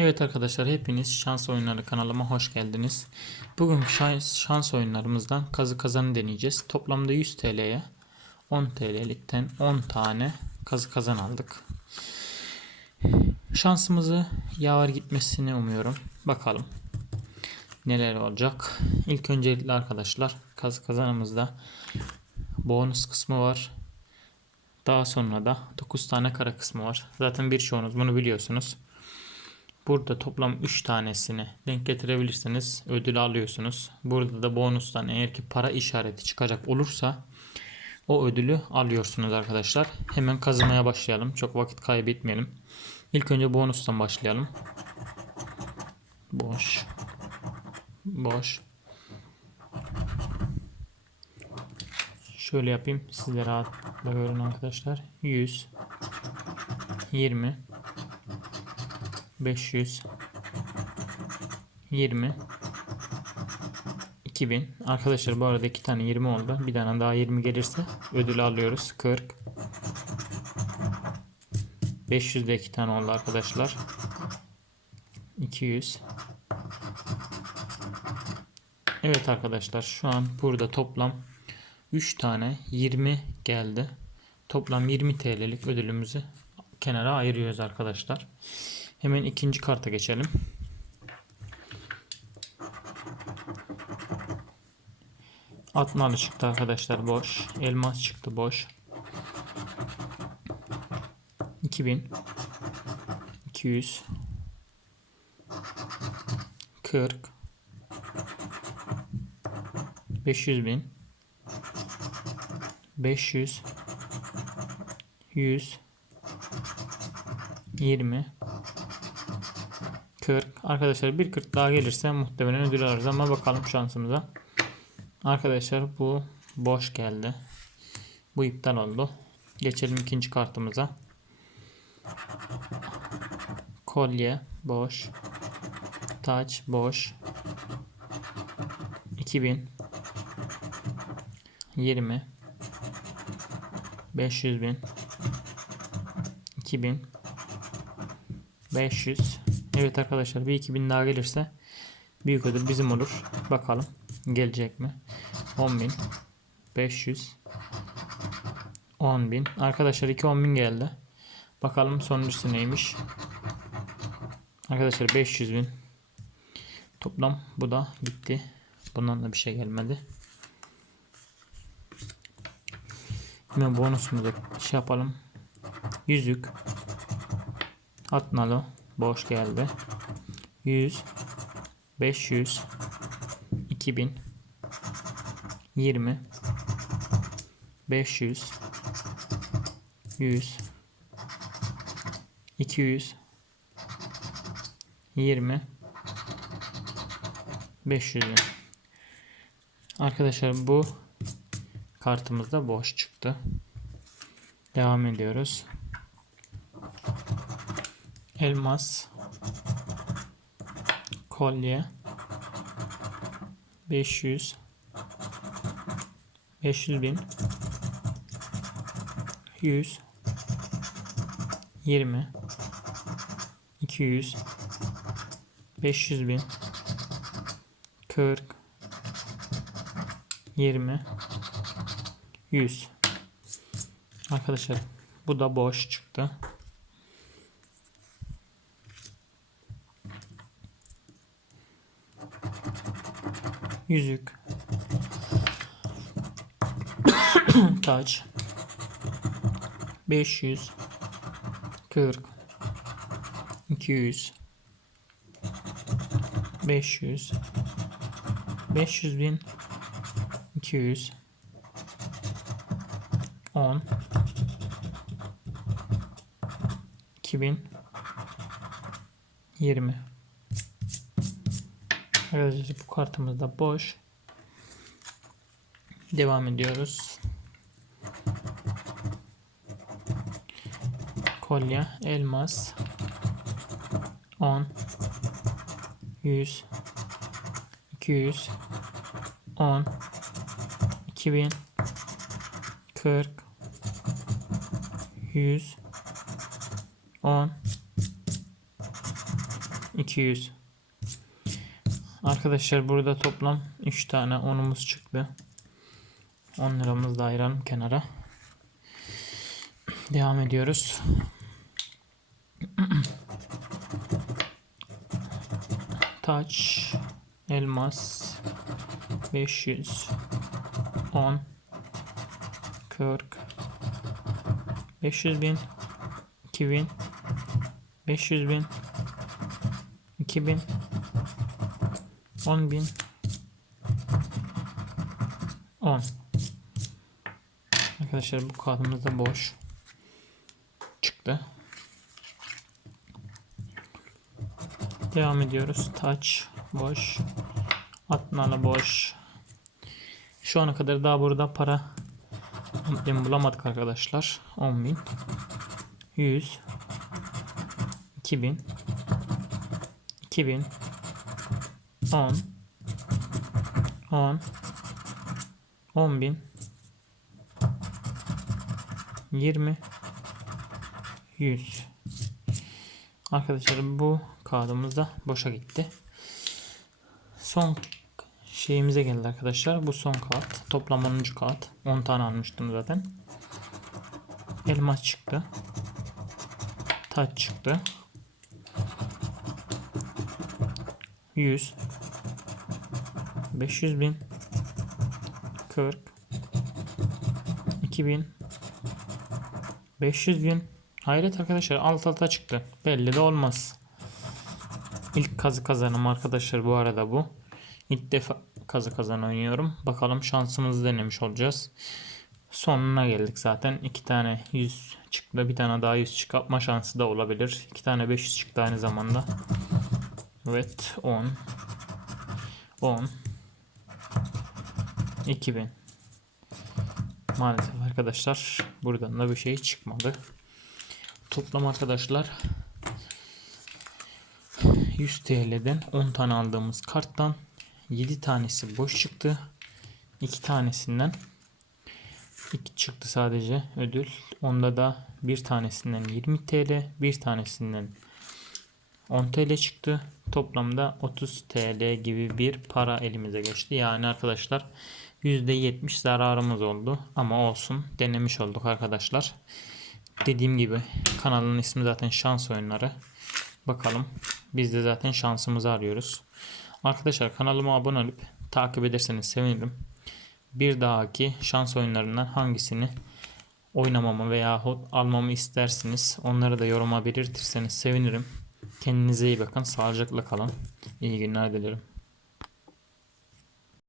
Evet arkadaşlar hepiniz şans oyunları kanalıma hoş geldiniz. Bugün şans, şans oyunlarımızdan kazı kazanı deneyeceğiz. Toplamda 100 TL'ye 10 TL'likten 10 tane kazı kazan aldık. Şansımızı yaver gitmesini umuyorum. Bakalım neler olacak. İlk öncelikle arkadaşlar kazı kazanımızda bonus kısmı var. Daha sonra da 9 tane kara kısmı var. Zaten birçoğunuz bunu biliyorsunuz. Burada toplam 3 tanesini denk getirebilirseniz ödül alıyorsunuz. Burada da bonustan eğer ki para işareti çıkacak olursa o ödülü alıyorsunuz arkadaşlar. Hemen kazımaya başlayalım. Çok vakit kaybetmeyelim. İlk önce bonustan başlayalım. Boş. Boş. Şöyle yapayım. Siz de rahatla görün arkadaşlar. 100 20 500 20 2000 Arkadaşlar bu arada iki tane 20 oldu. Bir tane daha 20 gelirse ödül alıyoruz. 40 500 de iki tane oldu arkadaşlar. 200 Evet arkadaşlar şu an burada toplam 3 tane 20 geldi. Toplam 20 TL'lik ödülümüzü kenara ayırıyoruz arkadaşlar. Hemen ikinci karta geçelim. Atmalı çıktı arkadaşlar boş. Elmas çıktı boş. 2000 200 40 500 bin. 500 100 20 40 arkadaşlar bir 40 daha gelirse muhtemelen ödül alırız ama bakalım şansımıza. Arkadaşlar bu boş geldi. Bu iptal oldu. Geçelim ikinci kartımıza. Kolye boş. Taç boş. 2000 20 500 bin. 2000 500 Evet arkadaşlar bir 2000 daha gelirse büyük ödül bizim olur. Bakalım gelecek mi? 10.000 500 10.000 Arkadaşlar 2 10.000 geldi. Bakalım sonuncusu neymiş? Arkadaşlar 500 bin toplam bu da gitti. Bundan da bir şey gelmedi. Hemen bonusumuzu şey yapalım. Yüzük. Atnalı. Boş geldi. 100. 500. 2000. 20. 500. 100. 200. 20. 500. Arkadaşlar bu kartımızda boş çıktı. Devam ediyoruz. Elmas. Kolye. 500 500 bin. 100 20 200 500 bin. 40 20 100 Arkadaşlar bu da boş çıktı. Yüzük. Taç. 500 40 200 500 500 bin. 200 10 2000 20 Arkadaşlar bu kartımız da boş. Devam ediyoruz. Kolye, elmas 10 100 200 10 2000 40 100 10 200. Arkadaşlar burada toplam 3 tane onumuz çıktı. 10 liramızı da ayıralım kenara. Devam ediyoruz. Taç, elmas, 500, 10, 40, 500 bin, 2000, 500 bin, 2000, 10 bin, 10. Arkadaşlar bu kağıdımız da boş çıktı. Devam ediyoruz. Touch boş. Atmalı boş. Şu ana kadar daha burada para bulamadık arkadaşlar. 10.000 100 2000 2000 10 10 10.000 20 100 Arkadaşlar bu kağıdımız da boşa gitti. Son şeyimize geldi arkadaşlar. Bu son kağıt. Toplam 10. kağıt. 10 tane almıştım zaten. Elmas çıktı. Taç çıktı. 100 500 bin 40 2000 500 bin Hayret arkadaşlar alt alta çıktı. Belli de olmaz. İlk kazı kazanım arkadaşlar bu arada bu. İlk defa kazı kazan oynuyorum. Bakalım şansımızı denemiş olacağız. Sonuna geldik zaten. iki tane 100 çıktı. Bir tane daha 100 çıkartma şansı da olabilir. İki tane 500 çıktı aynı zamanda. Evet 10 10 2000 Maalesef arkadaşlar buradan da bir şey çıkmadı. Toplam arkadaşlar 100 TL'den 10 tane aldığımız karttan 7 tanesi boş çıktı. 2 tanesinden 2 çıktı sadece ödül. Onda da bir tanesinden 20 TL, bir tanesinden 10 TL çıktı. Toplamda 30 TL gibi bir para elimize geçti. Yani arkadaşlar %70 zararımız oldu. Ama olsun denemiş olduk arkadaşlar. Dediğim gibi kanalın ismi zaten şans oyunları. Bakalım biz de zaten şansımızı arıyoruz. Arkadaşlar kanalıma abone olup takip ederseniz sevinirim. Bir dahaki şans oyunlarından hangisini oynamamı veya almamı istersiniz onları da yoruma belirtirseniz sevinirim. Kendinize iyi bakın. Sağlıcakla kalın. İyi günler dilerim.